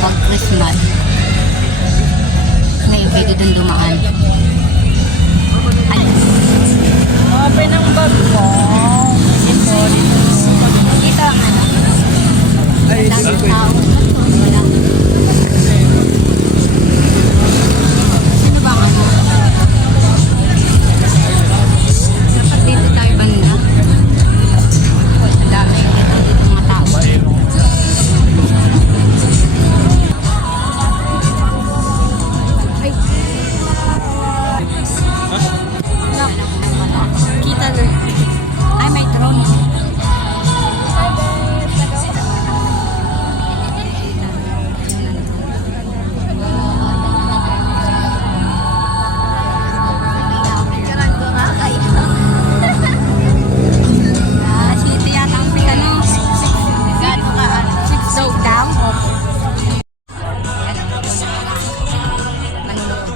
pag Christmas. Ngayon pwede dun dumaan. Ay, Open ang bag mo. Dito, dito. dito ang ano. Daming tao. Wala. Sino ba ang ano? Dapat dito tayo banda. Ang dami dito mga tao. Ay. Kita doon. Ay, may drone. Dito yata ang pinano. Gaano ka? 6 daw? Manunood.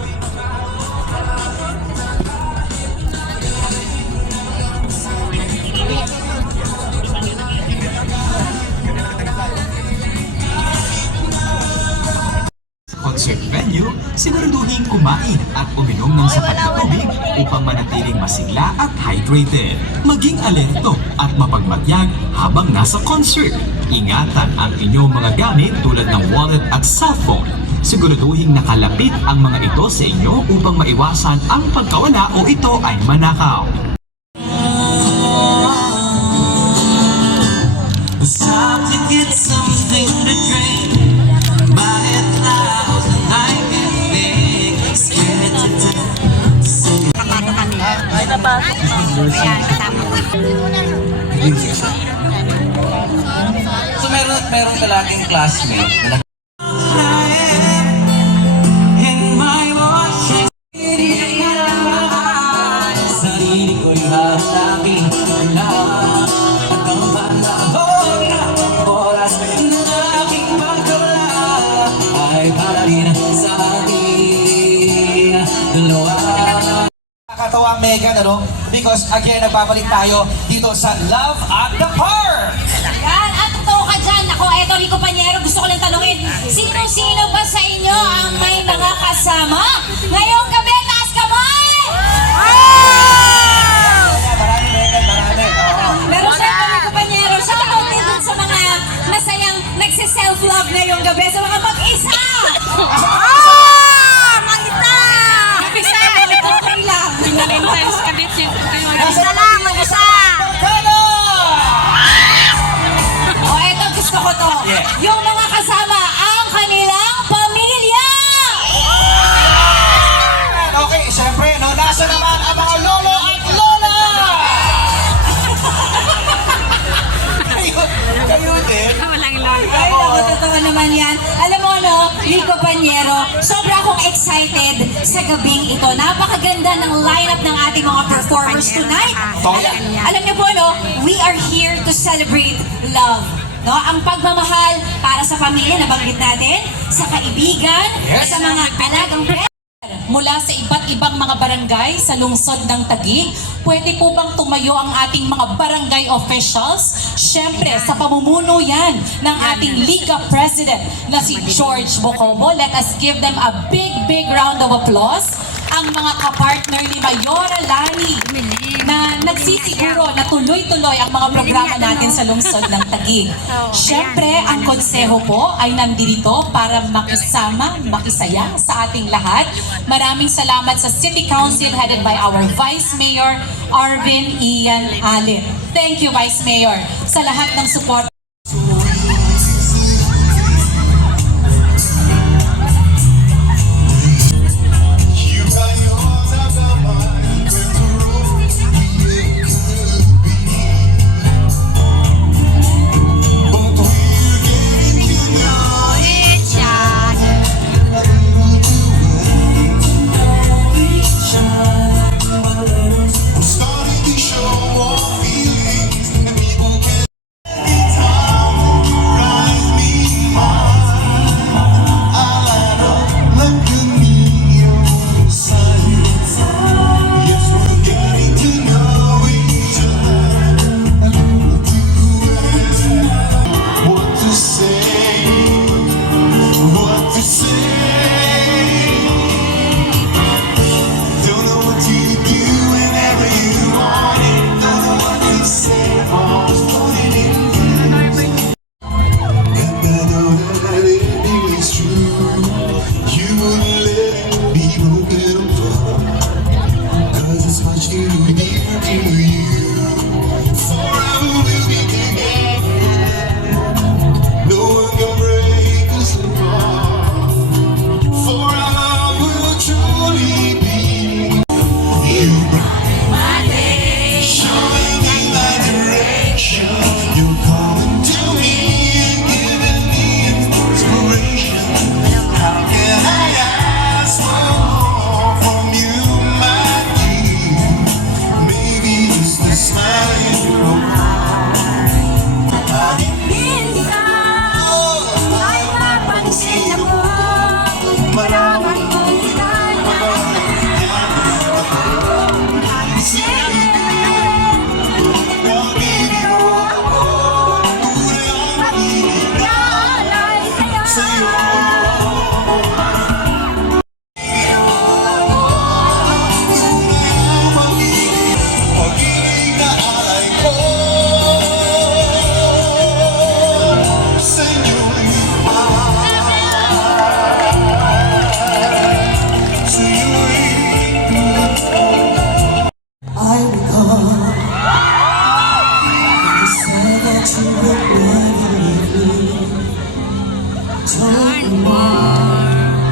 Concert venue, siguraduhin kumain at uminom ng sapat na tubig upang manatiling masigla at hydrated. Maging alerto at mapagmatyag habang nasa concert. Ingatan ang inyong mga gamit tulad ng wallet at cellphone. Siguraduhin nakalapit ang mga ito sa inyo upang maiwasan ang pagkawala o ito ay manakaw. It's time to get something to drink. Buy it loud and I can make scared to death. Say Kapata kami. Ay, napasok. Ayan, kasama ko. so meron ka laging classmate na in my washing. Sarili ko'y hahanapin na at ang panahon ng oras na aking magkawala ay para rin sa ating dalawa. Nakakatawa Megan, ano? Because again, nagbabalik tayo dito sa Love at the Park! Yan, at totoo ka dyan. Ako, eto Rico Panyero, gusto ko lang tanungin, sino-sino ba sa inyo ang may mga kasama? Ngayong gabi, taas kamay! Marami Megan, marami. Oo. Pero syempre, Rico Panyero, siya totoo din dun sa mga masayang nagsiself-love ngayong gabi, sa mga mag-isa! Mag-isa! Mag-isa, okay lang. Valentine's ka din. Mag-isa lang, mag-isa! Barkada! O, eto, gusto ko to. Yung mga kasama, ang kanilang pamilya! Okay, syempre, no, nasa naman ang mga lolo at lola! Kayo din. Ay, naku, totoo naman yan. Alam mo, no, Rico Panyero, sobra akong excited sa gabing ito. Napakaganda ng lineup ng ating mga performers tonight. Alam niyo po, no, we are here to celebrate love. No, ang pagmamahal para sa pamilya, nabanggit natin, sa kaibigan, sa mga alagang pet. Mula sa iba't ibang mga barangay sa lungsod ng Taguig, pwede po bang tumayo ang ating mga barangay officials? Siyempre, sa pamumuno yan ng ating Liga President na si George Bocomo. Let us give them a big round of applause. Ang mga kapartner ni Mayora Lani na nagsisiguro na tuloy-tuloy ang mga programa natin sa lungsod ng Taguig. Siyempre, ang konseho po ay nandito para makisama, makisaya sa ating lahat. Maraming salamat sa City Council headed by our Vice Mayor Arvin Ian Allen. Thank you, Vice Mayor, sa lahat ng support. Starting to show more feeling, and people can told me more.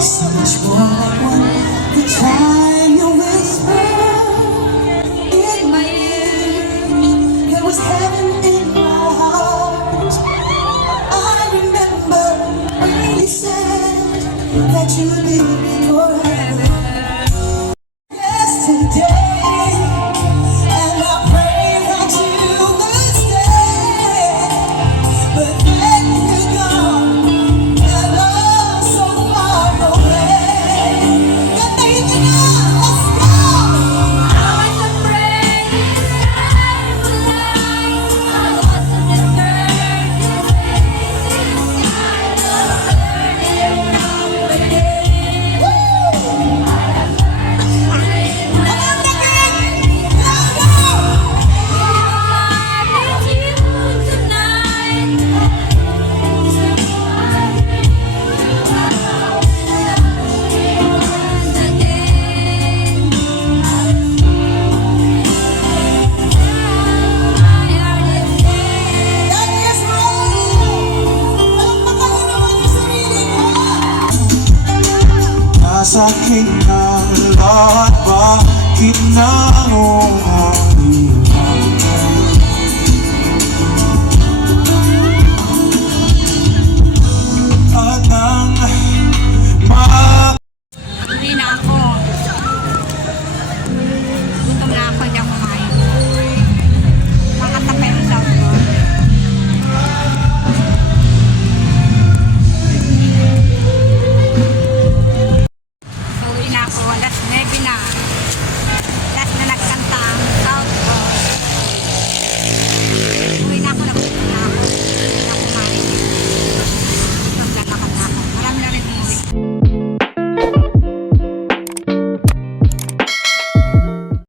So much more like one. The time you whispered in my ear, there was heaven in my heart. I remember when you said that you'd be forever. Yesterday, and I pray that you would stay. But then you're gone, and love so far away. Good evening, let's go. I was afraid I was lying. I wasn't deterred. Nasa akin ang lahat, bakit nangungulit?